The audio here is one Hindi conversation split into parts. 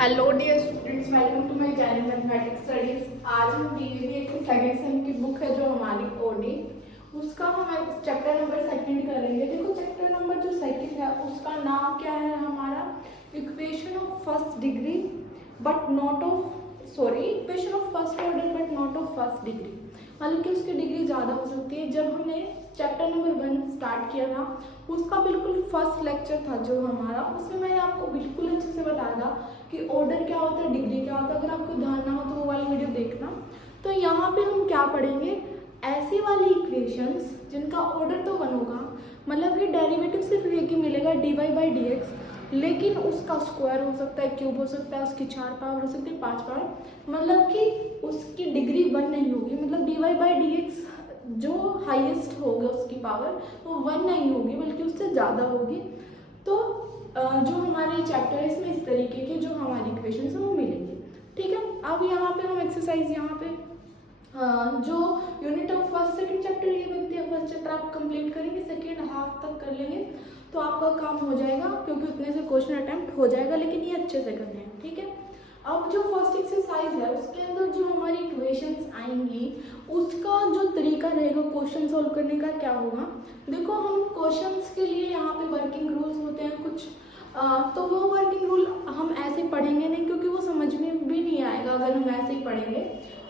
Hello dear students, welcome to my channel mathematics studies. आज हम डीएवी की सेकंड सेम की बुक है जो हमारी ओडी, उसका हम चैप्टर नंबर सेकंड करेंगे। देखो चैप्टर नंबर जो सेकंड है उसका नाम क्या है हमारा, equation of first degree but not of equation of first order but not of first degree. मतलब कि उसकी डिग्री ज़्यादा हो सकती है। जब हमने चैप्टर नंबर 1 स्टार्ट किया था उसका बिल्कुल फर्स्ट लेक्चर था जो हमारा, उसमें मैंने आपको बिल्कुल अच्छे से बताया था कि ऑर्डर क्या होता है, डिग्री क्या होता है। अगर आपको ध्यान ना हो तो वो वाली वीडियो देखना। तो यहाँ पे हम क्या पढ़ेंगे, ऐसी वाली इक्वेशंस जिनका ऑर्डर तो 1 होगा, मतलब कि डेरिवेटिव सिर्फ एक ही मिलेगा dy/dx, लेकिन उसका स्क्वायर हो सकता है, क्यूब हो सकता है, उसकी 4 पावर हो सकती है, 5 पावर, मतलब कि उसकी डिग्री 1 नहीं होगी। मतलब dy/dx जो हाईएस्ट होगा उसकी पावर वो 1 नहीं होगी बल्कि उससे ज़्यादा होगी। तो जो हमारे चैप्टर है इसमें इस तरीके के जो हमारी इक्वेशंस हैं वो मिलेंगे। ठीक है, अब यहाँ पे हम एक्सरसाइज यहाँ पे जो unit of first second chapter ये बनती है, फर्स्ट चैप्टर आप कंप्लीट करेंगे, सेकंड हाफ तक कर लेंगे तो आपका काम हो जाएगा, क्योंकि उतने से क्वेश्चन अटेम्प्ट हो जाएगा, लेकिन ये अच्छे से करने हैं। ठीक है, अब जो फर्स्ट एक्सरसाइज है उसके अंदर जो हमारी इक्वेशंस आएंगी उसका जो तरीका रहेगा क्वेश्चन सॉल्व करने का क्या होगा। देखो हम क्वेश्चंस के लिए यहाँ पे वर्किंग रूल्स होते हैं कुछ, तो वो वर्किंग रूल हम ऐसे पढ़ेंगे नहीं, क्योंकि वो समझ में भी नहीं आएगा अगर हम ऐसे ही पढ़ेंगे।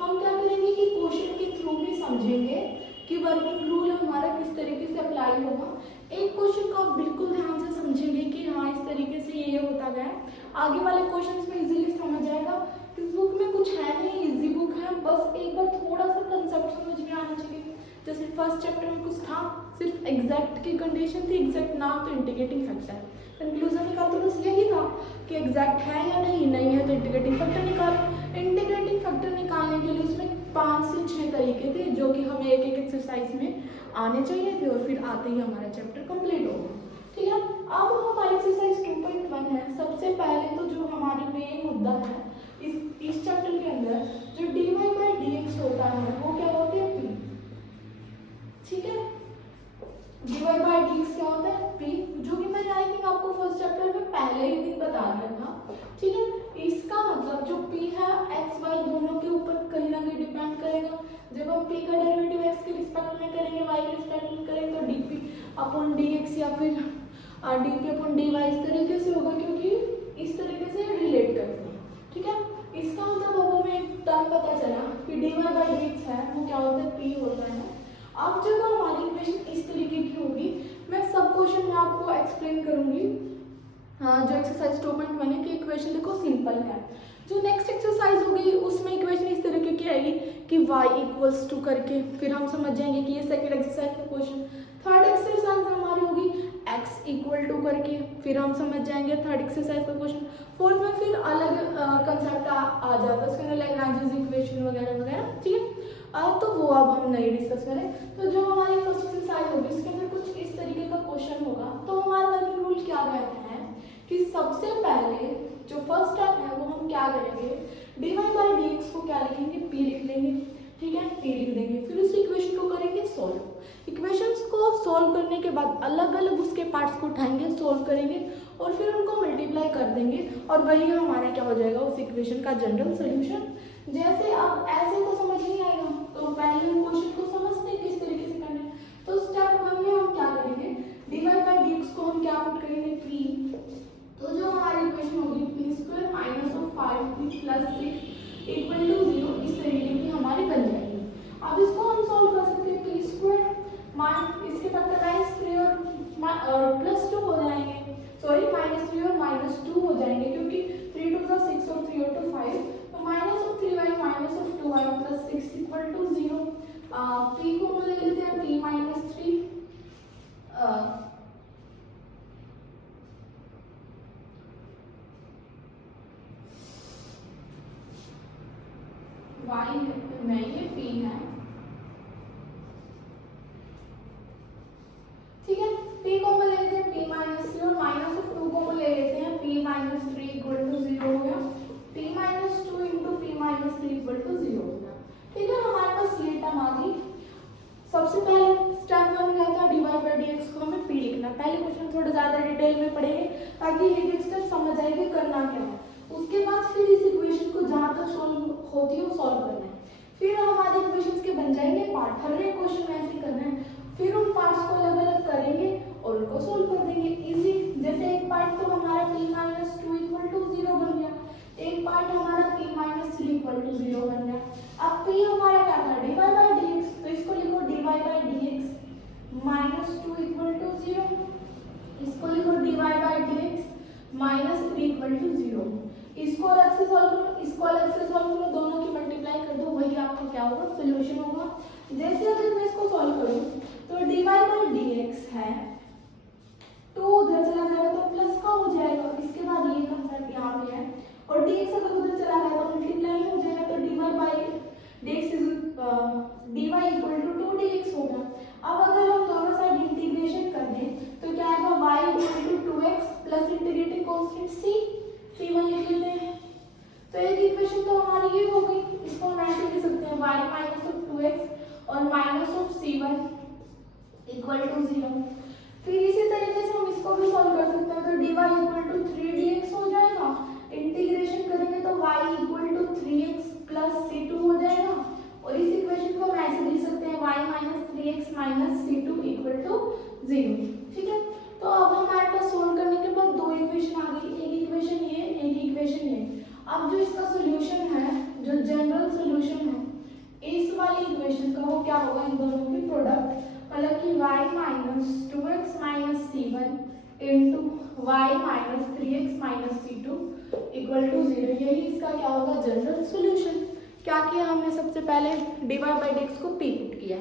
हम क्या करेंगे कि क्वेश्चन के थ्रू भी समझेंगे कि वर्किंग रूल हमारा किस तरीके से अप्लाई होगा। एक क्वेश्चन को आप बिल्कुल ध्यान से समझेंगे कि हाँ इस तरीके से ये होता गया, आगे वाले क्वेश्चंस में इजीली समझ जाएगा। इस बुक में कुछ है नहीं, इजी बुक है, बस एक बार थोड़ा सा कंसेप्ट समझ में आना चाहिए। जैसे फर्स्ट चैप्टर में कुछ था, सिर्फ एग्जैक्ट की कंडीशन थी, एग्जैक्ट नाम तो इंटीग्रेटिंग फैक्टर, कंक्लूजन निकाल तो बस यही था कि एग्जैक्ट है या नहीं, नहीं है तो इंटीग्रेटिंग फैक्टर निकालो। इंटीग्रेटिंग फैक्टर निकालने के लिए उसमें 5 से 6 तरीके थे जो कि हमें एक एक एक्सरसाइज में आने चाहिए थे, और फिर आते ही हमारा चैप्टर कंप्लीट होगा। ठीक है, अब हमारी एक्सरसाइज 2.1 है। सबसे पहले तो जो हमारी मेन मुद्दा है इस चैप्टर के अंदर, जो dy/dx होता है वो क्या होता है, p। ठीक है, dy/dx क्या होता है, p, जो कि मैंने आई थिंक आपको फर्स्ट चैप्टर में पहले ही दिन बता दिया था। ठीक है, इसका मतलब जो p है x y दोनों के ऊपर कहीं ना कहीं डिपेंड करेगा। जब हम p का डेरिवेटिव x के रिस्पेक्ट में करेंगे, y के रिस्पेक्ट में करेंगे तो dp/dx या फिर dp/dy इस तरीके से होगा, क्योंकि इस तरीके से रिलेट करते हैं। ठीक है, इसका मतलब अब हमें एक टर्म पता चला कि dy/dx है वो क्या होता है, p होता है। अब जब हमारी इक्वेशन इस तरीके की होगी, मैं सब क्वेश्चन में आपको एक्सप्लेन करूंगी। जो एक्सरसाइज 2.1 है कि इक्वेशन देखो सिंपल है। जो नेक्स्ट एक्सरसाइज होगी उसमें इक्वेशन इस तरीके की आएगी कि y इक्वल्स टू करके, फिर हम समझ जाएंगे कि ये सेकंड एक्सरसाइज का क्वेश्चन। थर्ड एक्सरसाइज हमारी होगी x इक्वल टू करके, फिर हम समझ जाएंगे थर्ड एक्सरसाइज का क्वेश्चन। फोर्थ में फिर अलग कंसेप्ट आ जाता है, उसके अंदर लैग्रेंज इक्वेशन वगैरह वगैरह। ठीक है, तो वो अब हम नहीं डिस्कस करें। तो जो हमारी फर्स्ट एक्सरसाइज होगी उसके अंदर कुछ इस तरीके का क्वेश्चन होगा। तो हमारा वर्किंग रूल क्या कहता है कि सबसे पहले जो फर्स्ट स्टेप है वो हम क्या करेंगे, dy/dx को क्या लिखेंगे, p लिख लेंगे। ठीक है, p लिख देंगे, फिर उस इक्वेशन को करेंगे सॉल्व। इक्वेशंस को सॉल्व करने के बाद अलग अलग उसके पार्ट्स को उठाएंगे, सॉल्व करेंगे और फिर उनको मल्टीप्लाई कर देंगे, और वही हमारा क्या हो जाएगा, उस इक्वेशन का जनरल सोल्यूशन। जैसे अब ऐसे तो समझ नहीं आएगा, तो पहले हम क्वेश्चन को समझते हैं किस तरीके से करना है। तो स्टेप 1 में हम क्या करेंगे, dy/dx को हम क्या पुट करेंगे, p। तो जो हमारी इक्वेशन होगी p² - 5p + 6 = 0, इस तरीके की हमारी बन जाएगी। अब इसको हम सॉल्व कर सकते हैं, p² इसके फैक्टराइज 3 और +2 हो जाएंगे, सॉरी -3 और -2 हो जाएंगे, क्योंकि 3 × 2 = 6 और 3 × 2 = 5। तो -3y - 2y + 6 = 0। p को ले लेते हैं, p - 3 y नहीं, ये p है। ठीक है, p को ले लेते हैं, p - 3 और -2 को ले लेते हैं, p - 3 = 0 हो गया, p - 2 × p - 3 = 0 हो गया। ठीक है, हमारे पास ये टर्म आ गई। सबसे पहले स्टेप 1 क्या था, dy/dx को हमें p लिखना। पहले क्वेश्चन थोड़ा ज्यादा डिटेल में पढ़ेंगे ताकि एक एक स्टेप समझ आएगी करना क्या है। उसके बाद होती है वो सॉल्व करना है। फिर हमारे इक्वेशंस के बन जाएंगे पार्ट, हर एक क्वेश्चन में ऐसे करना है। फिर उन पार्ट्स को अलग अलग करेंगे और उनको सोल्व कर देंगे इजी। जैसे एक पार्ट तो हमारा p माइनस 2 इक्वल टू 0 बन गया, एक पार्ट हमारा p माइनस 3 इक्वल टू 0 बन गया। अब p हमारा क्या था dy बाई dx, तो इसको लिखो dy by dx minus 2 equal to 0, इसको लिखो dy by dx minus 3 equal to 0। इसको अलग से सॉल्व करो, इसको अलग से सॉल्व करो, दोनों की मल्टीप्लाई कर दो, वही आपका क्या होगा सोल्यूशन होगा। जैसे अगर मैं इसको सॉल्व करूं तो dy बाई dx है 2 उधर चला जाएगा तो प्लस का हो जाएगा, इसके बाद ये कंसेप्ट यहाँ पे है, और dx अगर उधर चला गया तो मल्टीप्लाई हो जाएगा, तो dy by dx dy equal to 2 dx होगा। अब अगर हम दोनों साइड इंटीग्रेशन कर दें तो क्या आएगा y equal to 2x plus integrating constant c1 लिख लेते हैं। तो एक इक्वेशन तो हमारी ये हो गई, इसको हम ऐसे लिख सकते हैं y माइनस 2x और माइनस c1 इक्वल टू 0। फिर इसी तरीके से हम इसको भी सॉल्व कर सकते हैं, तो dy इक्वल टू 3 dx हो जाएगा, इंटीग्रेशन करेंगे तो y equal to 3x plus c2 हो जाएगा, और इस इक्वेशन को हम ऐसे लिख सकते हैं y minus 3x minus c2 equal to 0। ठीक है, तो अब हमारे पास सोल्व करने के बाद दो इक्वेशन आ गई, एक इक्वेशन ये, एक इक्वेशन ये। अब जो इसका सोल्यूशन है, जो जनरल सोल्यूशन है इस वाली इक्वेशन का, वो क्या होगा इन दोनों की प्रोडक्ट, मतलब कि y minus 2x minus c1 into y minus 3x minus c2 equal to 0, यही इसका क्या होगा जनरल सोल्यूशन। क्या किया हमने, सबसे पहले dy बाई dx को p पुट किया,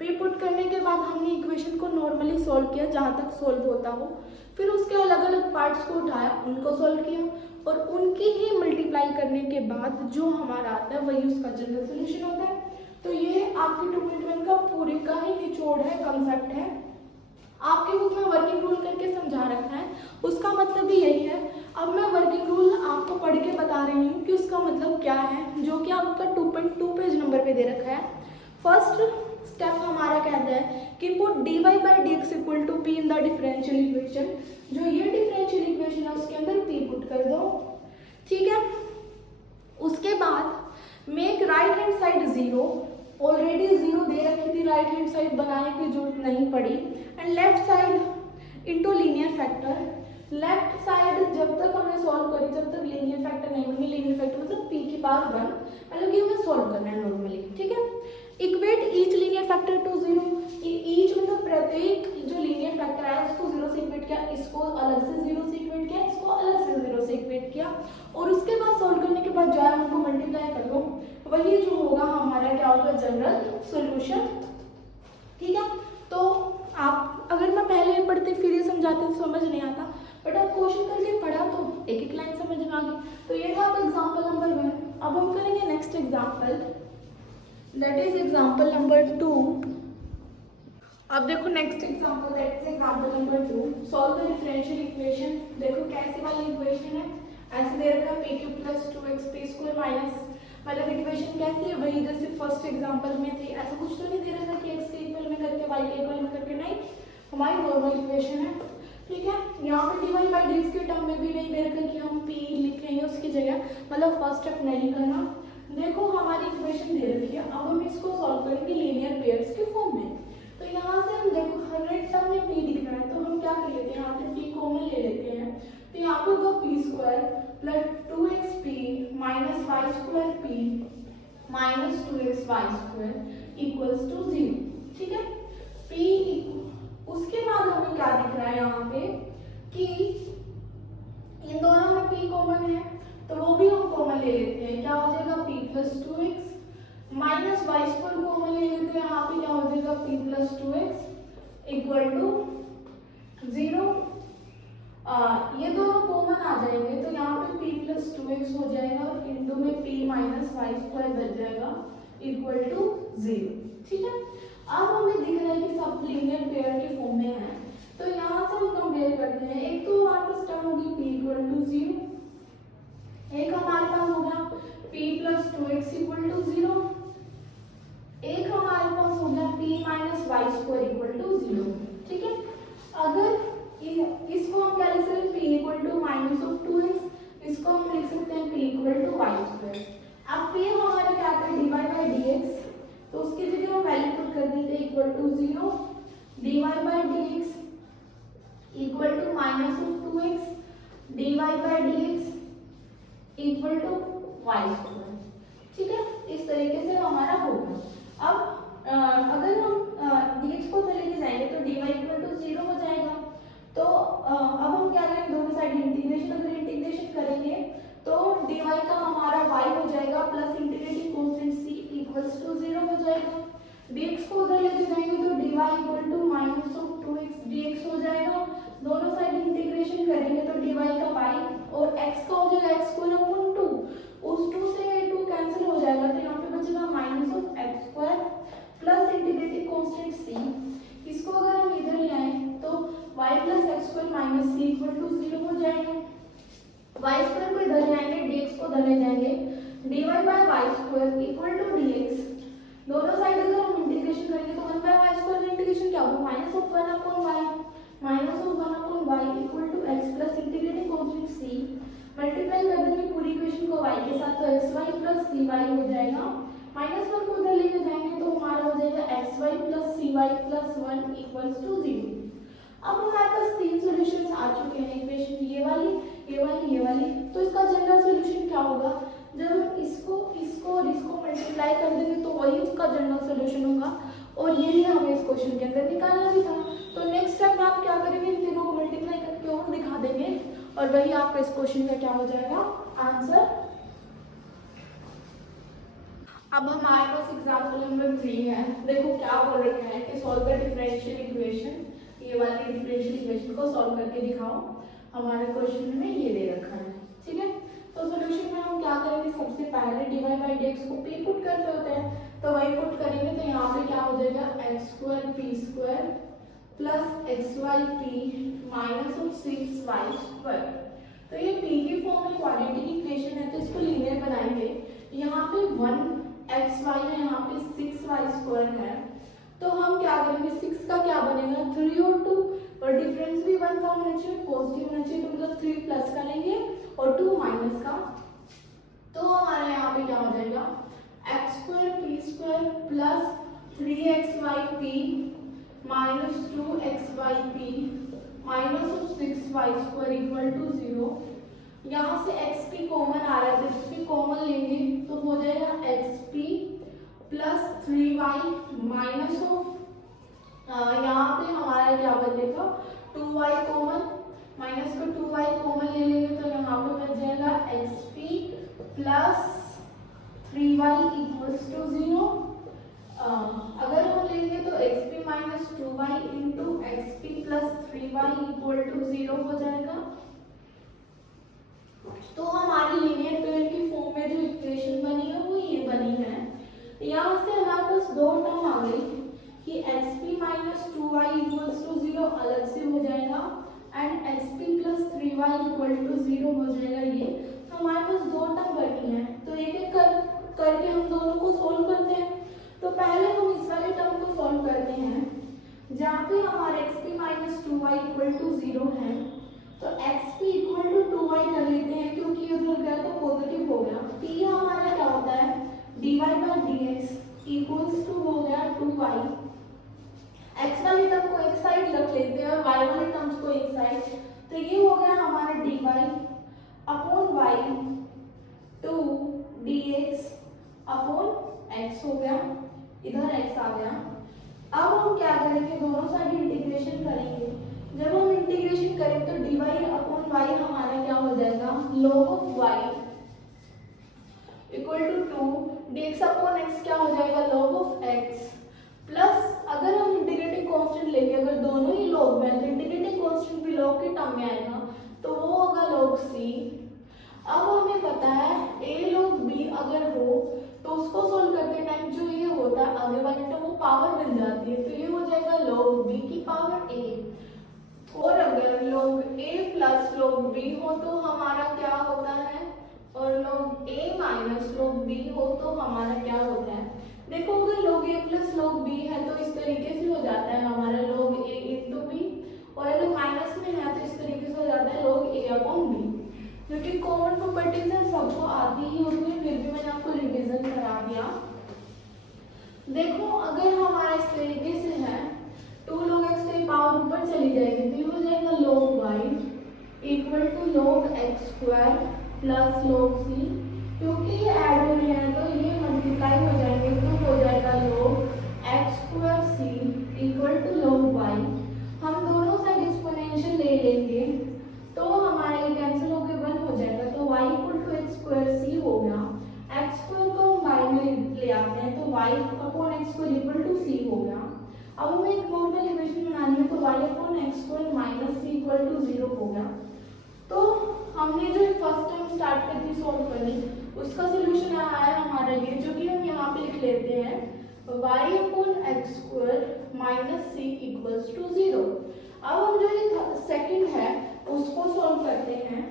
p पुट करने के बाद हमने इक्वेशन को नॉर्मली सॉल्व किया जहाँ तक सॉल्व होता हो, फिर उसके अलग अलग पार्ट्स को उठाया, उनको सॉल्व किया, और उनकी ही मल्टीप्लाई करने के बाद जो हमारा आता है वही उसका जनरल सोल्यूशन होता है। तो ये आपके 2.1 का पूरे का ही निचोड़ है, कंसेप्ट है। आपके बुक में वर्किंग रूल करके समझा रखा है, उसका मतलब भी यही है। अब मैं वर्किंग रूल आपको पढ़ के बता रही हूँ कि उसका मतलब क्या है, जो कि आपका 2.2 पेज नंबर पे दे रखा है। फर्स्ट स्टेप हमारा कहता है कि put dy by dx equal to p in the differential equation, जो ये डिफरेंशियल इक्वेशन है उसके अंदर p पुट कर दो। ठीक है, उसके बाद make right hand side 0, already 0 दे रखी थी, राइट हैंड साइड बनाने की जरूरत नहीं पड़ी, and left side into linear factor. Left side जब तक हमने सॉल्व करी जब तक लीनियर फैक्टर नहीं बनी, लीनियर फैक्टर मतलब p की पावर 1, मतलब कि हमें सॉल्व करना है नॉर्मली। ठीक है, equate each linear factor to 0, each मतलब प्रत्येक जो लीनियर फैक्टर है उसको 0 से इक्वेट किया, इसको अलग से 0 से इक्वेट किया, इसको अलग से 0 से इक्वेट किया, और उसके बाद सॉल्व करने के बाद जो है उनको मल्टीप्लाई कर लो, वही जो होगा हमारा क्या होगा जनरल सॉल्यूशन। ठीक है, तो आप अगर मैं पहले पढ़ते फिर ये समझाते तो समझ नहीं आता, बट अब क्वेश्चन करके पढ़ा तो एक एक लाइन समझ में आ गई। तो ये था एग्जाम्पल नंबर 1। अब हम करेंगे next example, that is example number 2। अब देखो next example, that is example number 2। Solve the differential equation. देखो कैसी वाली इक्वेशन है, ऐसे दे रखा p cube plus 2xp square minus, मतलब इक्वेशन कैसी है वही जैसे फर्स्ट एग्जाम्पल में थी। ऐसा कुछ तो नहीं दे रहा था कि x के इक्वल में करके y के इक्वल में करके, नहीं, हमारी नॉर्मल इक्वेशन है। ठीक है, यहाँ पे dy बाई dx के टर्म में भी नहीं दे रखा कि हम p लिखेंगे उसकी जगह, मतलब फर्स्ट स्टेप नहीं करना। देखो हमारी इक्वेशन दे रखी है, अब हम इसको सॉल्व करेंगे लीनियर पेयर्स के फॉर्म में। तो यहाँ से हम देखो हर एक टर्म में p दिख रहा है, तो हम क्या कर लेते हैं, यहाँ से p कॉमन ले लेते हैं, तो यहाँ पे होगा p square plus 2xp minus y square p minus 2xy square equals to 0। ठीक है, p उसके बाद हमें क्या दिख रहा है यहाँ पे कि इन दोनों में p कॉमन है, तो वो भी हम कॉमन ले लेते हैं, क्या हो जाएगा p plus 2x minus y square common ले लेते हैं, यहाँ पे क्या हो जाएगा p plus 2x equal to 0। ये दोनों कॉमन आ जाएंगे, तो यहाँ पे p प्लस 2x हो जाएगा और इंटू में p माइनस वाई स्क्वायर बच जाएगा इक्वल टू 0। ठीक है, अब हमें दिख रहा है कि सब लीनियर पेयर के फॉर्म में है, तो यहाँ से हम कंपेयर करते हैं। एक तो हमारे पास टर्म होगी p इक्वल टू 0, एक हमारे पास होगा p plus 2x equal to 0, एक हमारे पास होगा p minus y square equal to 0। ठीक है, अगर इसको हम क्या लिख सकते हैं, p equal to minus of 2x, इसको हम लिख सकते हैं p equal to y square. अब p हमारे equal to 0, dy by dx equal to minus of 2x, dy by dx equal to y square. ठीक है, इस तरीके से हमारा होगा। अब अगर हम dx को उधर लेके जाएंगे तो dy इक्वल टू 0 हो जाएगा। तो अब हम क्या करेंगे, दोनों साइड इंटीग्रेशन, अगर इंटीग्रेशन करेंगे तो dy का हमारा y हो जाएगा plus integrating constant c equals to 0 हो जाएगा। dx को उधर लेके जाएंगे तो dy equal to minus of 2x dx हो जाएगा। दोनों साइड इंटीग्रेशन करेंगे तो dy का y और x का हो जाएगा x स्क्वायर अपॉन 2, उस 2 से 2 कैंसिल हो जाएगा तो यहाँ पे बचेगा minus of x square plus integrating constant c। इसको अगर हम इधर ले आए तो y plus x square minus c equal to 0 हो जाएगा। y स्क्वायर को इधर ले आएंगे, dx को उधर ले जाएंगे, dy by y square equal to dx। दोनों साइड अगर हम इंटीग्रेशन करेंगे तो 1 बाय वाई स्क्वायर का इंटीग्रेशन क्या होगा, minus of 1 upon y, minus of 1 upon y equal to x plus integrating constant c। Multiply कर देंगे पूरी इक्वेशन को y के साथ तो xy प्लस cy हो जाएगा। माइनस 1 को उधर लेके जाएंगे तो हमारा हो जाएगा xy plus cy plus 1 equals to 0। अब हमारे पास तीन सॉल्यूशंस आ चुके हैं, इक्वेशन ये वाली, ये वाली, ये वाली। तो इसका जनरल सॉल्यूशन क्या होगा, जब हम इसको और इसको मल्टीप्लाई कर देंगे तो वही उसका जनरल सॉल्यूशन होगा। और यही हमें इस क्वेश्चन के अंदर निकालना भी था। तो नेक्स्ट स्टेप में आप क्या करेंगे, इन तीनों को मल्टीप्लाई करके और दिखा देंगे और वही आपका इस क्वेश्चन का क्या हो जाएगा आंसर। अब हमारे पास एग्जाम्पल नंबर 3 है। देखो क्या बोल रखा है कि सॉल्व द डिफरेंशियल इक्वेशन, ये वाली डिफरेंशियल इक्वेशन को सॉल्व करके दिखाओ। हमारे क्वेश्चन में ये दे रखा है, ठीक है। तो सॉल्यूशन में हम क्या करेंगे, सबसे पहले dy बाई dx को p पुट करते होते हैं, तो वही पुट करेंगे तो यहाँ पे क्या हो जाएगा x square p square plus xy p minus of 6y square. तो ये p की फॉर्म में क्वाड्रेटिक इक्वेशन है तो इसको लीनियर बनाएंगे। यहाँ पे 1xy है, यहाँ पे 6y स्क्वायर है, तो हम क्या करेंगे 6 का क्या बनेगा 3 और 2, और डिफरेंस भी 1 का होना चाहिए, पॉजिटिव होना चाहिए, तो मतलब 3 प्लस का लेंगे और 2 माइनस का। तो हमारे यहाँ पे क्या हो जाएगा x square p square plus 3xy p minus 2xy p minus 6y square equal to 0। यहाँ से xp कॉमन आ रहा है तो xp कॉमन लेंगे तो हो जाएगा xp plus 3y minus of यहाँ पे हमारा क्या बचेगा 2y कॉमन, माइनस का 2y कॉमन ले लेंगे तो यहाँ पे बच जाएगा xp plus 3y equals to 0। अगर हम लेंगे तो xp minus 2y into xp plus 3y equal to 0 हो जाएगा। तो हमारी लीनियर पेयर की फॉर्म में जो इक्वेशन बनी है वो ये बनी है। यहाँ से हमारे पास दो टर्म आ गई कि xp minus 2y equals to 0 अलग से हो जाएगा and xp plus 3y equal to 0 हो जाएगा। ये तो हमारे पास दो टर्म बनी है, तो एक एक करके हम दोनों को सोल्व करते हैं। तो पहले हम इस वाले टर्म को सोल्व करते हैं जहाँ पे हमारे xp minus 2y equal to 0 है, तो xp इक्वल टू 2y कर लेते हैं क्योंकि उधर गया तो पॉजिटिव हो गया। p हमारा क्या होता है dy by dx equals to हो गया 2y। x वाले टर्म को एक साइड रख लेते हैं और y वाले टर्म्स को एक साइड, तो ये हो गया हमारा dy upon y 2 dx upon x हो गया, इधर x आ गया। अब हम क्या करेंगे दोनों साइड इंटीग्रेशन करेंगे। जब हम इंटीग्रेशन करें तो dy अपॉन y हमारा क्या हो जाएगा log of y equal to 2 dx upon x क्या हो जाएगा log ऑफ x प्लस अगर हम इंटीग्रेटिंग कांस्टेंट लेंगे, अगर दोनों ही log में तो इंटीग्रेटिंग कांस्टेंट भी log के टर्म में आएगा तो वो होगा log c। अब हमें पता है a log b अगर हो तो उसको सोल्व करते टाइम जो ये होता है आगे वाले टर्म वो पावर बन जाती है, तो ये हो जाएगा log b की पावर a। और अगर log a plus log b हो तो हमारा क्या होता है, और log a minus log b हो तो हमारा क्या होता है। देखो अगर log a plus log b है तो इस तरीके से हो जाता है हमारा log a इंटू b, और अगर माइनस में है तो इस तरीके से हो जाता है log a अपॉन b। क्योंकि कॉमन प्रॉपर्टीज है सबको आती ही होती है, फिर भी मैंने आपको रिवीजन करा दिया। देखो अगर हमारा इस तरीके से है 2 log x की पावर ऊपर चली जाएगी तो ये हो जाएगा log y equal to log x square plus log c। क्योंकि ये ऐड हो रहे हैं तो ये मल्टीप्लाई हो जाएंगे तो हो जाएगा log x square c equal to log y। हम दोनों साइड एक्सपोनेंशियल ले लेंगे तो हमारे ये कैंसिल होकर 1 हो जाएगा तो y equal to x square c हो गया। एक्स स्क्वायर को हम y में ले आते हैं तो y upon x square equal to c हो गया। अब हमें एक नॉर्मल इक्वेशन बनानी है तो y upon x square minus c equal to 0 हो गया। तो हमने जो फर्स्ट टर्म स्टार्ट कर दी सॉल्व करनी उसका सोल्यूशन आया हमारा ये जो कि हम यहाँ पे लिख लेते हैं y upon x square minus c equals to 0। अब हम जो ये सेकंड है उसको सॉल्व करते हैं।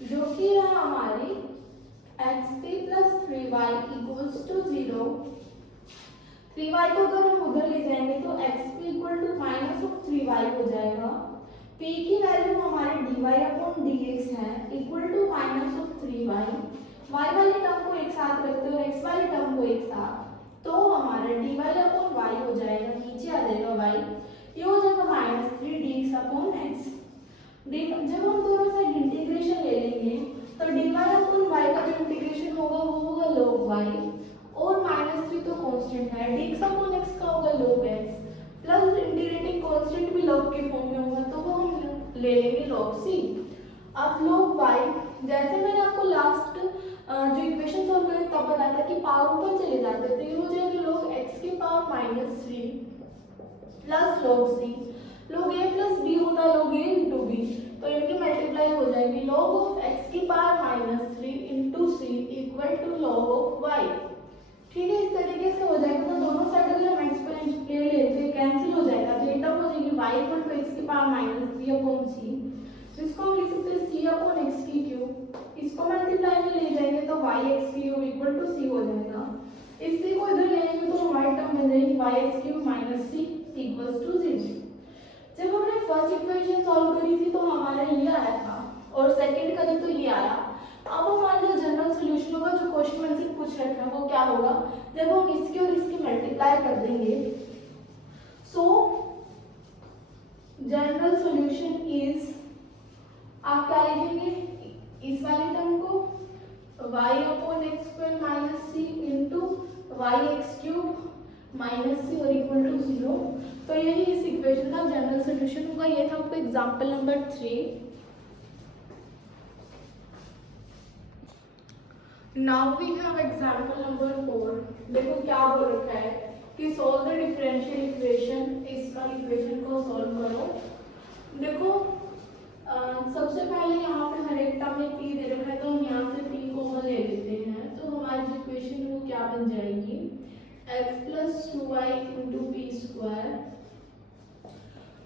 जो कि है हमारी xt plus 3y equals to 0। 3y को अगर हम उधर ले जाएंगे तो xp equal to minus of 3y हो जाएगा। p की वैल्यू हमारे dy अपॉन dx है equal to minus of 3y। y वाले टर्म को एक साथ रखते हैं और x वाले टर्म को एक साथ तो हमारा dy अपॉन y हो जाएगा नीचे आ जाएगा y ये हो जाएगा माइनस 3 dx अपॉन x। जब हम दोनों साइड इंटीग्रेशन ले लेंगे तो dy अपॉन y का जो इंटीग्रेशन होगा वो होगा log y और माइनस 3 तो कांस्टेंट है dx अपॉन x का होगा log x plus integrating constant भी log के फॉर्म में होगा तो वो हम ले लेंगे log c। अब log y जैसे मैंने आपको लास्ट जो इक्वेशन सॉल्व करी तब बताया था कि पावर ऊपर चले जाते हैं तो ये हो जाएगा log x की power minus 3 plus log c। log a plus b होता है log a इंटू b तो इनकी मल्टीप्लाई हो जाएगी log ऑफ x की power minus 3 into c equal to log of y। ठीक है इस तरीके से हो जाएगा तो दोनों साइड अगर हम एक्सपोनेंशियल ले लेते हैं कैंसिल हो जाएगा तो ये टर्म हो जाएगी y इक्वल टू x की पावर माइनस 3 अपॉन c जिसको हम लिख सकते हैं c अपॉन x की क्यूब। इसको मल्टीप्लाई में ले जाएंगे तो y x cube equal to c हो जाएगा। इस c को इधर ले लेंगे तो हमारी टर्म बन जाएगी y x cube minus c equals to 0। जब हमने फर्स्ट इक्वेशन सॉल्व करी थी तो हमारा ये आया था और सेकंड करी तो ये आया। अब हमारा जो जनरल सॉल्यूशन होगा जो क्वेश्चन में से पूछ रखा है वो क्या होगा जब हम इसकी और इसकी मल्टीप्लाई कर देंगे। सो जनरल सॉल्यूशन इज आप क्या लिखेंगे इस वाले टर्म को y upon x square minus c into y x cube minus c और इक्वल टू 0। तो यही इस इक्वेशन का जनरल सॉल्यूशन होगा। ये था आपका example number 3। Now we have example number 4। देखो क्या बोल रखा है कि सॉल्व द डिफरेंशियल इक्वेशन। इस वाली इक्वेशन को सॉल्व करो। देखो सबसे पहले यहाँ पे हर एक टर्म में p दे रखा है तो हम यहाँ से p कॉमन ले लेते हैं तो हमारी जो इक्वेशन है वो क्या बन जाएगी x plus 2y into p square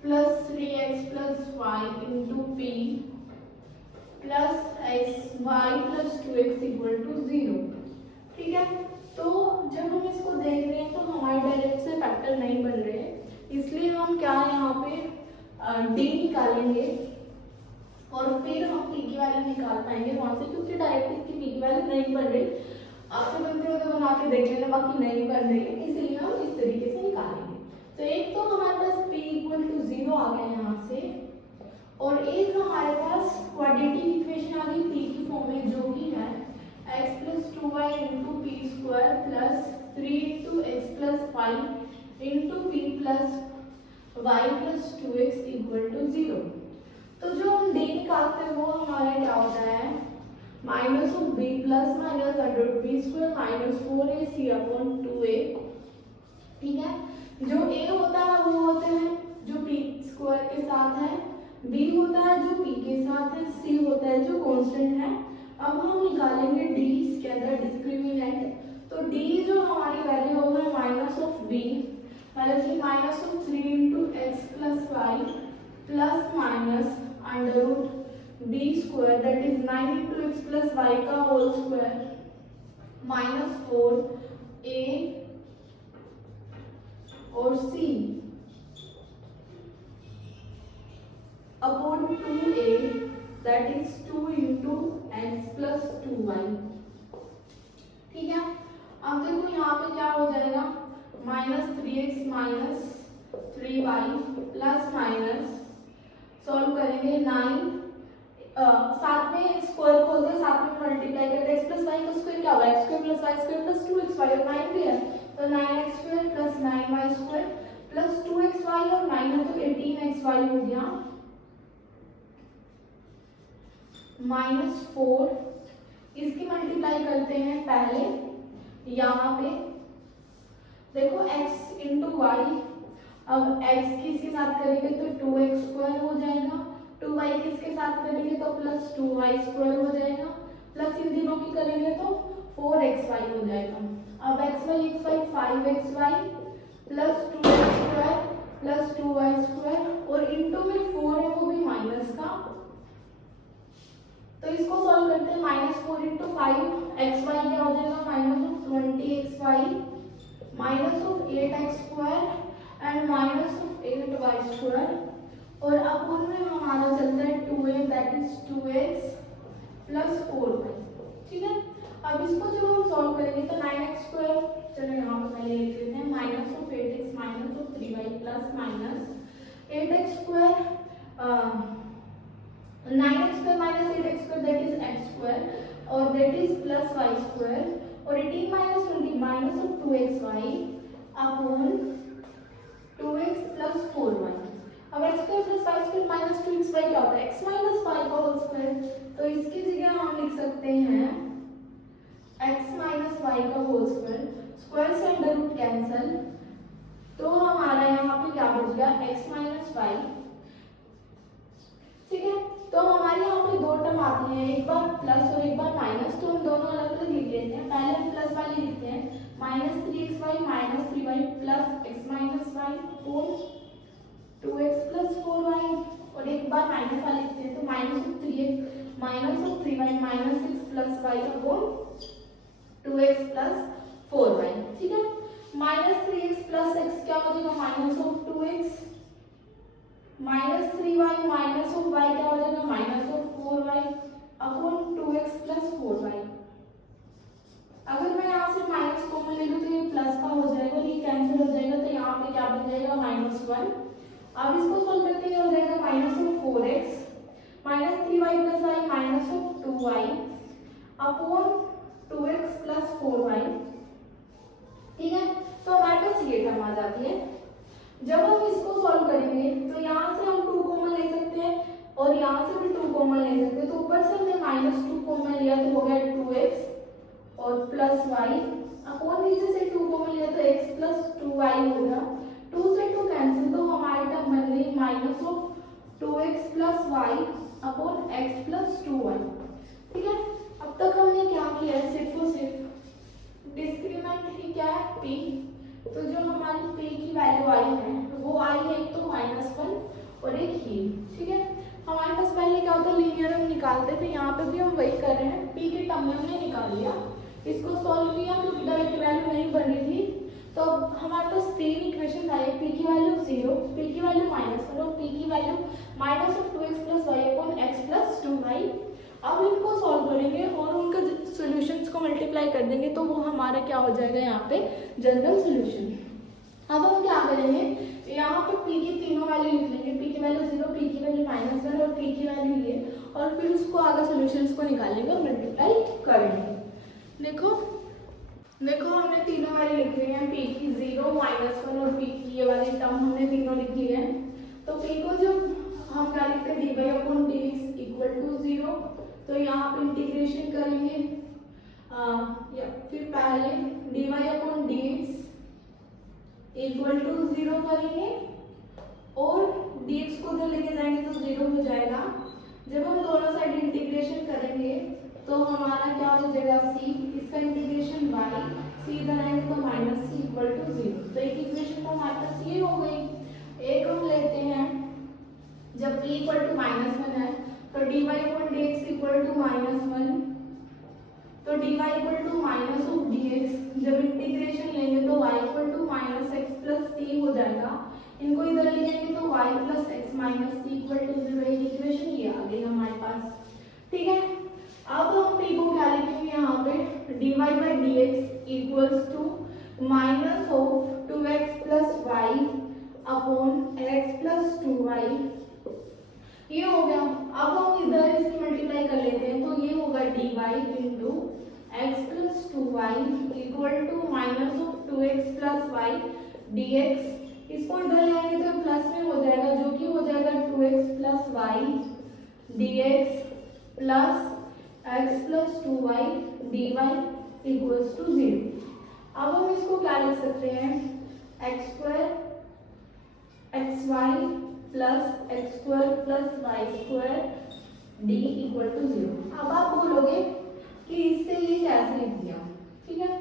plus 3x plus y into p plus x y plus 2x equal to 0। ठीक है तो जब हम इसको देख रहे हैं तो हमारे डायरेक्ट से फैक्टर नहीं बन रहे इसलिए हम क्या यहाँ पे d निकालेंगे और फिर हम p की वैल्यू निकाल पाएंगे वहां से क्योंकि डायरेक्ट इसकी p की वैल्यू नहीं बन रही। आपसे बनते हुए बना के देख लेना बाकी नहीं बन रही है इसलिए हम इस तरीके से निकालेंगे। तो एक तो हमारे पास p इक्वल टू 0 आ गया यहाँ से और एक हमारे पास क्वाड्रेटिक इक्वेशन आ गई p की फॉर्म में जो कि है x plus 2y into p square plus 3 into x plus 5 into p plus y plus 2x equal to 0। तो जो हम d निकालते हैं वो हमारा क्या होता है minus of b plus minus under b square minus 4ac upon 2a। ठीक है जो a होता है वो होते हैं जो p स्क्वायर के साथ है b होता है जो p के साथ है c होता है जो कांस्टेंट है। अब हम निकालेंगे d इसके अंदर डिस्क्रिमिनेंट तो d जो हमारी वैल्यू होगा माइनस ऑफ b मतलब कि minus of 3 into x plus y plus minus under root b square that is 9 into x plus y का होल स्क्वायर माइनस 4 ए और c minus 3x minus 3y plus minus solve करेंगे 9 साथ में स्क्वायर खोलते हैं, साथ में मल्टीप्लाई करते हैं, x प्लस वाई का स्क्वायर क्या होगा, x square plus Y square plus 2xy और 9 भी है तो 9x square plus 9y square plus 2xy और 9 है तो 18xy हो गया -4। इसकी मल्टीप्लाई करते हैं पहले यहाँ पे देखो x इंटू वाई, अब x किसके साथ करेंगे तो 2x स्क्वायर हो जाएगा, 2y किसके साथ करेंगे तो प्लस 2y स्क्वायर हो जाएगा, प्लस इन दिनों की करेंगे तो 4xy हो जाएगा। अब xy 5xy plus 2x square plus 2y square और इंटू में 4 है वो भी माइनस का, तो इसको सॉल्व करते हैं -4 इंटू 5xy क्या हो जाएगा -20xy minus of 8x square and minus of 8y square और अपोन में हमारा चलता है 2a that is 2x plus 4y। ठीक है, अब इसको जब हम सॉल्व करेंगे तो 9x स्क्वायर, चलो यहाँ पर पहले लिख लेते हैं minus of 8x minus of 3y plus minus 8x square 9x square minus 8x square that is x square और that is plus y square और 18 minus 20 minus of 2xy upon 2x plus 4y। अब x square plus y square minus 2xy क्या होता है x माइनस y का होल स्क्वायर, तो इसकी जगह हम लिख सकते हैं x माइनस y का होल स्क्वायर, स्क्वायर से अंडर रूट कैंसल तो हमारा यहाँ पे क्या बच गया x माइनस y। ठीक है, तो हमारे यहाँ पे दो टर्म आती हैं, एक बार प्लस और एक बार माइनस, तो हम दोनों अलग अलग लिख लेते हैं। पहले हम प्लस वाली लिखते हैं -3xy minus 3y plus x minus y upon 2x plus 4y और एक बार माइनस वाली लिखते हैं तो -3x minus of 3y minus 6 plus y upon 2x plus 4y। ठीक है, -3x प्लस x क्या हो जाएगा minus of 2x minus 3y minus of y क्या हो जाएगा minus of 4y upon 2x plus 4y। अगर मैं यहाँ से माइनस कॉमन ले लूँ तो ये प्लस का हो जाएगा, ये कैंसिल हो जाएगा तो यहाँ पे क्या बन जाएगा -1। अब इसको सॉल्व करके क्या हो जाएगा minus of 4x minus 3y plus y minus of 2y upon 2x plus 4y। ठीक है, तो हमारे पास ये टर्म आ जाती है। जब हम इसको सॉल्व करेंगे तो यहाँ से हम 2 कॉमन ले सकते हैं और यहाँ से भी 2 कॉमन ले सकते हैं, तो ऊपर से हमने -2 कॉमन लिया तो हो गया 2x और प्लस y अपॉन नीचे से 2 कॉमन लिया तो x प्लस 2y हो गया, 2 से 2 कैंसिल तो हमारी टर्म बन गई minus of 2x plus y upon x plus 2y। ठीक है, अब तक हमने क्या किया है सिर्फ और सिर्फ डिस्क्रिमिनेंट ही क्या है p, तो जो हमारी p की वैल्यू आई है वो आई है एक तो -1 और एक ही। ठीक है, हमारे पास पहले क्या होता है लीनियर हम निकालते थे, यहाँ पे भी हम वही कर रहे हैं, p के टर्म में हमने निकाल लिया, इसको सॉल्व किया क्योंकि डायरेक्ट वैल्यू नहीं बन रही थी, तो हमारे पास 3 इक्वेशन आए, p की वैल्यू 0, p की वैल्यू -1 और p की value minus of 2x plus y upon x plus 2y। अब इनको सॉल्व करेंगे और उनका सॉल्यूशंस को मल्टीप्लाई कर देंगे तो वो हमारा क्या हो जाएगा यहाँ पे जनरल सॉल्यूशन। अब हम क्या करेंगे यहाँ पे p की तीनों वैल्यू लिख लेंगे, p की वैल्यू 0, p की वैल्यू -1 और p की वैल्यू ये, और फिर उसको आगे सॉल्यूशंस को निकालेंगे और मल्टीप्लाई करेंगे। देखो हमने तीनों वैल्यू लिख ली हैं, p की 0, -1 और p की ये वाली टर्म हमने तीनों लिख ली है। तो p को जब हम क्या लिखते हैं dy upon dx equal to 0, तो यहाँ पे इंटीग्रेशन करेंगे या फिर पहले dy upon dx equal to 0 करेंगे और dx को उधर लेके जाएंगे तो 0 हो जाएगा। जब हम दोनों साइड इंटीग्रेशन करेंगे तो हमारा क्या हो जाएगा c, इसका इंटीग्रेशन y, c इधर आएंगे तो -c इक्वल टू 0। तो एक इक्वेशन तो हमारे पास ये हो गई। एक हम लेते हैं जब p इक्वल टू -1 है तो dy upon dx equal to -1, तो dy equal to minus of dx, जब इंटीग्रेशन लेंगे तो y equal to -x plus c हो जाएगा, इनको इधर ले जाएंगे तो y plus x minus c equal to 0। एक इक्वेशन ये आ गई हमारे पास। ठीक है, अब हम p को क्या लिखेंगे यहाँ पे dy by dx equals to minus of 2 y into x plus 2y equal to minus of 2x plus y dx। इसको इधर लाएंगे तो प्लस में हो जाएगा, जो कि हो जाएगा 2x plus y dx plus x plus 2y dy equals to 0। अब हम इसको क्या लिख सकते हैं, x square x y plus x square plus Y square d equal to 0। अब आप बोलोगे कि इससे ये कैसे लिख दिया, ठीक है।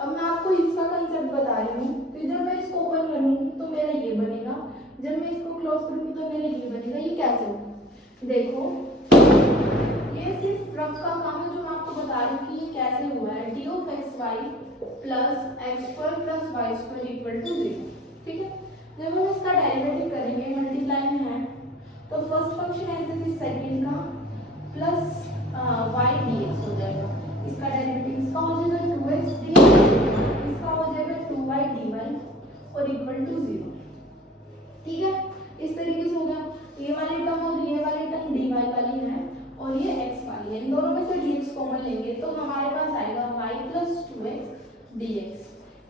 अब मैं आपको इसका कंसेप्ट बता रही हूँ। तो जब मैं इसको ओपन करूँगी तो मेरा ये बनेगा, जब मैं इसको क्लोज करूँगी तो मेरा ये बनेगा। ये कैसे होगा, देखो ये सिर्फ रफ का काम है जो मैं आपको बता रही हूँ कि ये कैसे हुआ है। D of x y plus x square plus Y square equal to 0, ठीक है। जब हम इसका डेरिवेटिव करेंगे, मल्टीप्लाई में है तो फर्स्ट फंक्शन ऐसे थी सेकंड का प्लस वाई डी एक्स हो जाएगा। इसका डेरिवेटिव इसका हो जाएगा 2x dx, इसका हो जाएगा 2y dy और इक्वल टू 0, ठीक है। इस तरीके से हो गया। ये वाली टर्म और ये वाली टर्म dy वाली है और ये x वाली है। इन दोनों में से dx कॉमन लेंगे तो हमारे पास आएगा y प्लस 2x dx।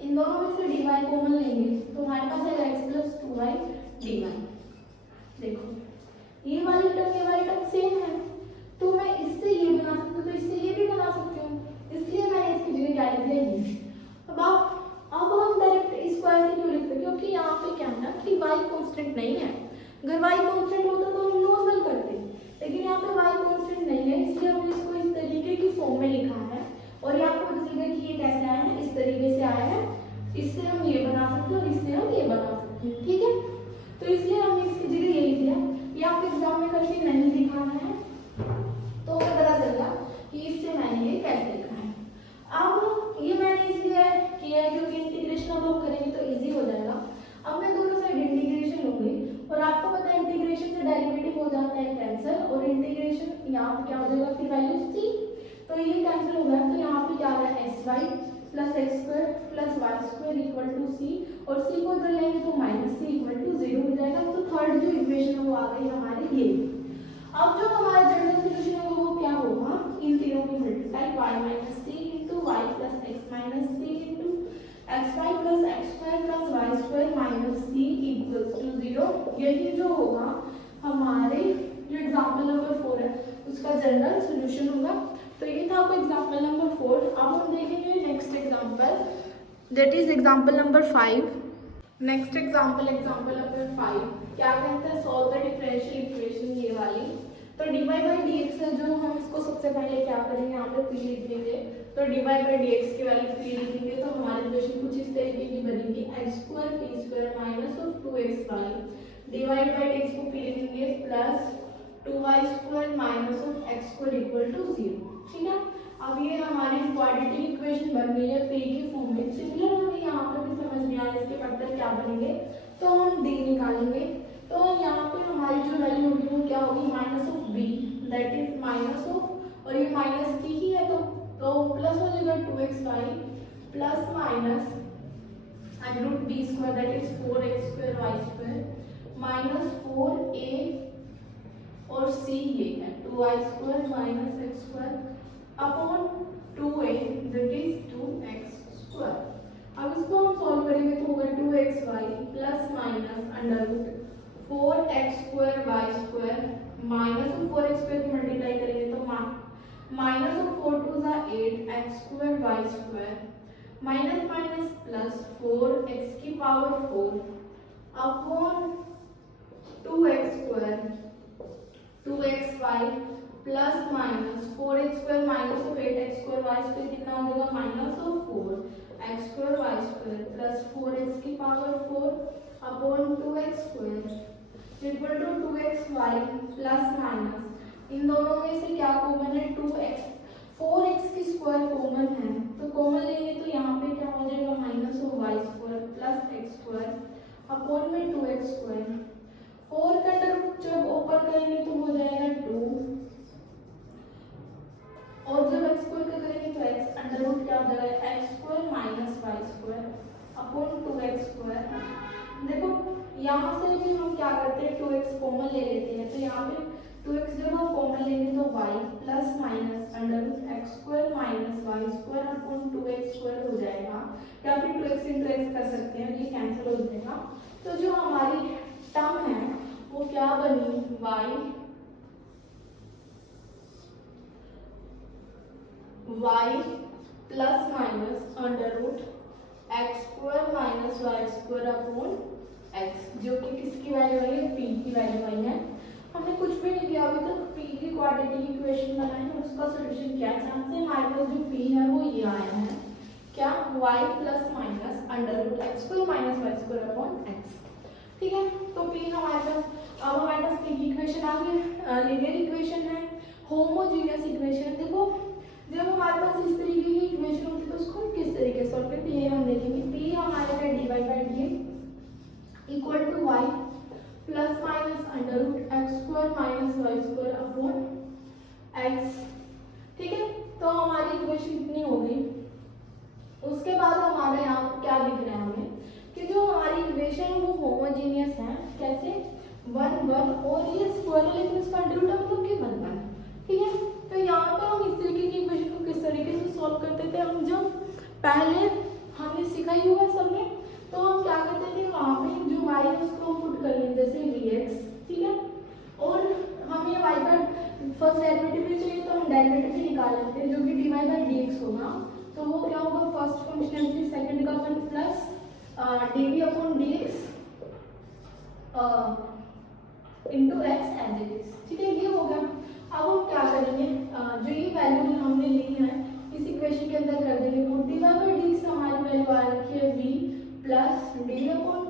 इन दोनों में से dy कॉमन लेंगे तो हमारे पास आएगा x प्लस 2y dy। देखो ये वाली टर्म सेम है तो मैं इससे ये बना सकती हूँ तो इससे ये भी बना सकती हूँ, इसलिए मैंने इसकी जगह क्या लिख दिया ये। अब हम डायरेक्ट इसको ऐसे क्यों लिखते हैं, क्योंकि यहाँ पे क्या है ना कि y कांस्टेंट नहीं है। अगर y कांस्टेंट होता तो हम नॉर्मल करते, लेकिन यहाँ पे y कांस्टेंट नहीं है, इसलिए हमने इसको इस तरीके की फॉर्म में लिखा है। और ये आपको पता चल गया कि ये कैसे आया है, इस तरीके से आया है। इससे हम ये बना सकते हैं और इससे हम ये बना सकते हैं, ठीक है। तो इसलिए हमने इसकी जगह ये लिख दिया। ये आपके एग्जाम में कभी नहीं दिखाना है तो हमें पता चल गया कि इससे मैंने ये कैसे लिखा है। अब ये मैंने इसलिए किया है क्योंकि इंटीग्रेशन अब हम करेंगे तो इजी हो जाएगा। अब मैं दोनों साइड इंटीग्रेशन लूंगी और आपको पता है इंटीग्रेशन से डेरिवेटिव हो जाता है कैंसिल, और इंटीग्रेशन यहाँ पे क्या हो जाएगा फिर वैल्यू c, तो ये कैंसिल हो गया। तो यहाँ पे क्या आ रहा है S Y plus x square plus Y square equal to C, और सी को इधर लेंगे तो माइनस सी इक्वल टू 0 हो जाएगा। तो थर्ड जो इक्वेशन है वो आ गई हमारी ये। अब जो हमारा जनरल सोल्यूशन है वो क्या होगा, इन तीनों की multiply y minus c into y plus x minus c into x y plus x square plus Y square minus c equals to 0। यही जो होगा हमारे जो एग्जाम्पल नंबर 4 है उसका जनरल सोल्यूशन होगा। तो ये था आपका एग्जाम्पल नंबर 4। अब हम देखेंगे next example, that is example number 5। Next example number 5 क्या कहता है, सॉल्व द डिफरेंशियल इक्वेशन ये वाली। तो dy बाई dx है जो हम इसको सबसे पहले क्या करेंगे, यहाँ पे p लिख देंगे। तो dy बाई dx की वैल्यू p लिखेंगे तो हमारी इक्वेशन कुछ इस तरीके की बनेगी, x square p square minus of 2xy divide by dx को p लिखेंगे plus 2y square minus of x square equal to 0, ठीक है। अब ये हमारी क्वाड्रेटिक इक्वेशन बन गई है p की फॉर्म में। सिमिलर हमें यहाँ पे भी समझ में आ रहा है इसके फैक्टर क्या बनेंगे, तो हम d निकालेंगे। तो यहाँ पे हमारी जो वैल्यू होगी वो क्या होगी, minus of b, that is minus of, और ये माइनस की ही है तो प्लस हो जाएगा 2xy plus minus under root b square that is 4x square y square minus 4a और c ये है 2y स्क्वायर माइनस x स्क्वायर upon 2a that is 2x square. अब इसको हम सॉल्व करेंगे तो होगा 2xy plus minus under root 4x square y square minus of 4x square की मल्टीप्लाई करेंगे तो माइनस ऑफ 4 टू ज़ा 8 x square y square minus minus plus 4x की power 4 upon 2x square 2xy plus minus 4x square minus of 8x square y square कितना हो जाएगा, minus of 4x square y square plus 4x की power 4 upon 2x square equal to 2xy plus minus इन दोनों में से क्या कॉमन है, 2x 4x की स्क्वायर कॉमन है तो कॉमन लेंगे तो यहाँ पे क्या हो जाएगा, minus of y square plus x square upon में 2x स्क्वायर। 4 का अंडर जब ओपन करेंगे तो हो जाएगा 2 और जब x स्क्वायर का करेंगे तो x अंडर रूट क्या हो जाएगा, x square minus y square upon 2x square. देखो यहाँ से भी हम क्या करते हैं 2x कॉमन ले लेते हैं तो यहाँ पे 2x जब हम कॉमन लेंगे तो y plus minus under root x x square minus y square upon 2x square हो जाएगा, या फिर 2x इंटू एक्स कर सकते हैं, ये कैंसिल हो जाएगा। तो जो हमारी टर्म है वो क्या बनी, y plus minus under root x square minus y square upon x, जो कि किसकी वैल्यू आई है, p की वैल्यू आई है। हमने कुछ भी नहीं किया अभी तक, p की क्वाड्रेटिक इक्वेशन बनाई है, उसका सॉल्यूशन किया। जहाँ से हमारे पास जो p है वो ये आया है, क्या, y plus minus under root x square minus y square upon x. ठीक है, तो p हमारे पास, अब हमारे पास p की इक्वेशन आ गई, लीनियर इक्वेशन है, होमोजीनियस इक्वेशन। देखो जब हमारे पास इस तरीके की इक्वेशन होती है तो उसको हम किस तरीके से सॉल्व करते हैं, ये हम देखेंगे। p हमारे का dy by dx equal to y plus minus under root x square minus y square upon x. ठीक है, तो हमारी इक्वेशन इतनी हो गई। उसके बाद हमारे यहाँ क्या दिख रहा है हमें कि जो हमारी इक्वेशन है वो होमोजीनियस है, कैसे, 1 1 और ये स्क्वायर है लेकिन इसका अंडर रूट मतलब कि 1 1। ठीक है, तो यहाँ पर हम इस तरीके की इक्वेशन को किस तरीके से सॉल्व करते थे, हम जब पहले हमने सिखाई हुआ है सबने, तो हम क्या करते थे, वहाँ पे जो y है उसको हम पुट कर लेते, जैसे dx। ठीक है, और हम ये y का फर्स्ट डेरिवेटिव भी चाहिए तो हम डेरिवेटिव भी निकाल लेते हैं, जो कि dy बाई dx होगा। तो वो क्या होगा, फर्स्ट फंक्शन है सेकंड का 1 plus dv upon dx into x as it is. ठीक है, ये हो गया। अब हम क्या करेंगे, जो ये वैल्यू हमने ली है इस इक्वेशन के अंदर कर देंगे पुट। dy बाई dx हमारी वैल्यू आ रखी है v plus d upon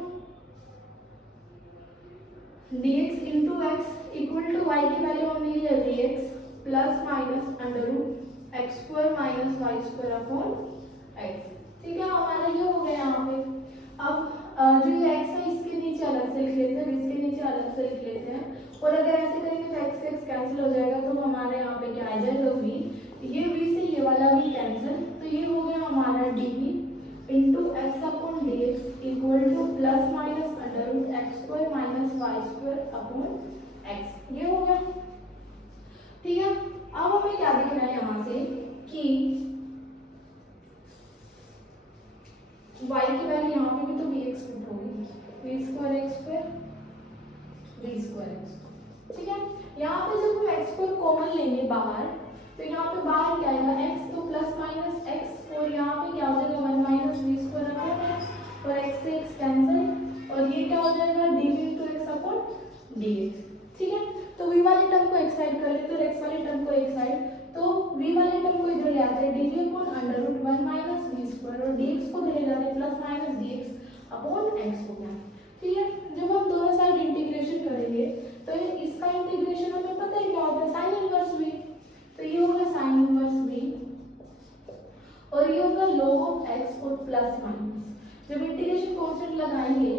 dx into x equal to y की वैल्यू हमने ली है dx plus minus under root x square minus y square upon x. ठीक है, हमारा ये हो गया यहाँ पे। अब जो ये x है इसके नीचे अलग से लिख लेते हैं, इसके नीचे अलग से लिख लेते हैं, और अगर ऐसे करेंगे तो x से x कैंसिल हो जाएगा, तो हमारे यहाँ पे क्या आ जाएगा, v, ये v से ये वाला v कैंसिल, तो ये हो गया हमारा dv into x upon d x equal to plus minus under root x square minus y square upon x. ये हो गया। ठीक है, अब हमें क्या दिख रहा है यहाँ से कि y की वैल्यू यहाँ पे भी तो vx पुट होगी, v square x square v square x. ठीक है, यहाँ पे जब हम x स्क्वायर कॉमन लेंगे बाहर, तो यहाँ पे बाहर क्या आएगा, x तो प्लस माइनस x, और यहाँ पे क्या हो जाएगा 1 minus v square upon x, और x से x कैंसिल, और ये क्या हो जाएगा dv into x upon dx। ठीक है, तो v वाली टर्म को एक साइड कर लेते हैं और x वाली टर्म को एक साइड, तो v वाली टर्म को इधर ले आते हैं dv upon under root 1 minus v square, और dx को ले जाते हैं plus minus dx upon x हो गया। ठीक है, जब हम दोनों साइड इंटीग्रेशन करेंगे तो इसका इंटीग्रेशन हमें पता है क्या होता है, साइन इनवर्स v, तो ये होगा साइन इनवर्स v, और ये होगा log ऑफ x और प्लस माइनस। जब इंटीग्रेशन कांस्टेंट लगाएंगे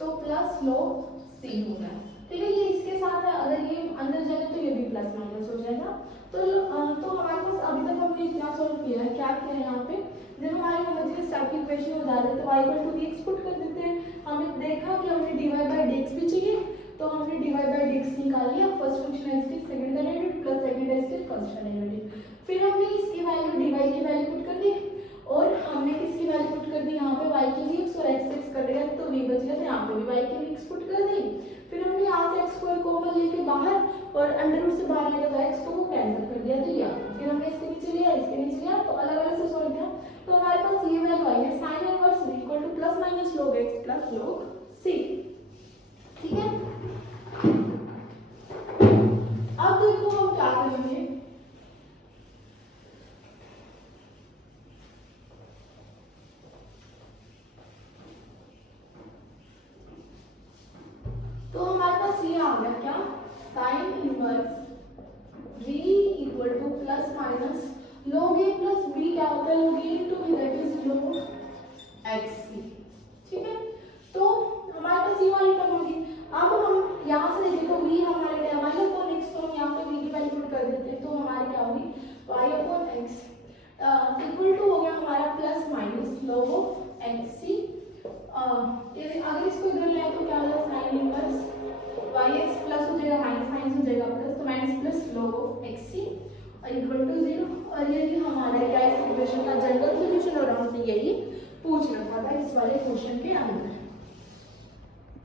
तो प्लस log c होगा। ठीक है, ये इसके साथ है, अगर ये अंदर जाएगा तो ये भी प्लस माइनस हो जाएगा। तो हमारे पास अभी तक हमने इतना सॉल्व किया है। क्या किया है यहाँ पे, जब हमारी होमोजेनियस टाइप की इक्वेशन हो जाती है तो y equal to dx put कर देते हैं। हमने देखा कि हमें dy बाई dx भी चाहिए, तो हमने dy बाई dx निकाल लिया, फर्स्ट फंक्शन है इसकी सेकंड का डेरिवेटिव प्लस सेकंड है इसकी फर्स्ट का डेरिवेटिव। फिर हमने इसकी वैल्यू dy की वैल्यू पुट कर दी, और हमने किसकी वैल्यू पुट कर दी, यहाँ पे y की dx और x x कटेगा तो v बच गया, तो यहाँ पे भी y की dx पुट कर दी। फिर हमने यहाँ से x स्क्वायर कॉमन लेके बाहर, और अंडर रूट से बाहर आएगा तो x को कैंसिल कर दिया, तो ये फिर हमने इसके नीचे लिया, इसके नीचे लिया, तो अलग अलग से सॉल्व किया, तो हमारे पास ये वैल्यू आई है sine inverse v equal to plus minus log x plus log c। ठीक है, अब देखो हम क्या करेंगे, तो हमारे पास ये आ गया क्या, sine inverse v equal to plus minus log a plus b, क्या होता है log a into b, that is log xc। ठीक है, तो हमारे पास ये वाली टर्म होगी। अब हम यहाँ से देखें तो v हमारे क्या y अपॉन x, तो हम यहाँ पे v की वैल्यू पुट कर देते हैं, तो हमारे क्या होगी y upon x equal to हो गया हमारा plus minus log of xc। अगर इसको इधर ले तो क्या होगा साइन इनवर्स yx प्लस हो जाएगा माइनस माइनस हो जाएगा प्लस, तो minus plus log of xc और हमसे यही पूछ रखा था इस वाले क्वेश्चन के अंदर।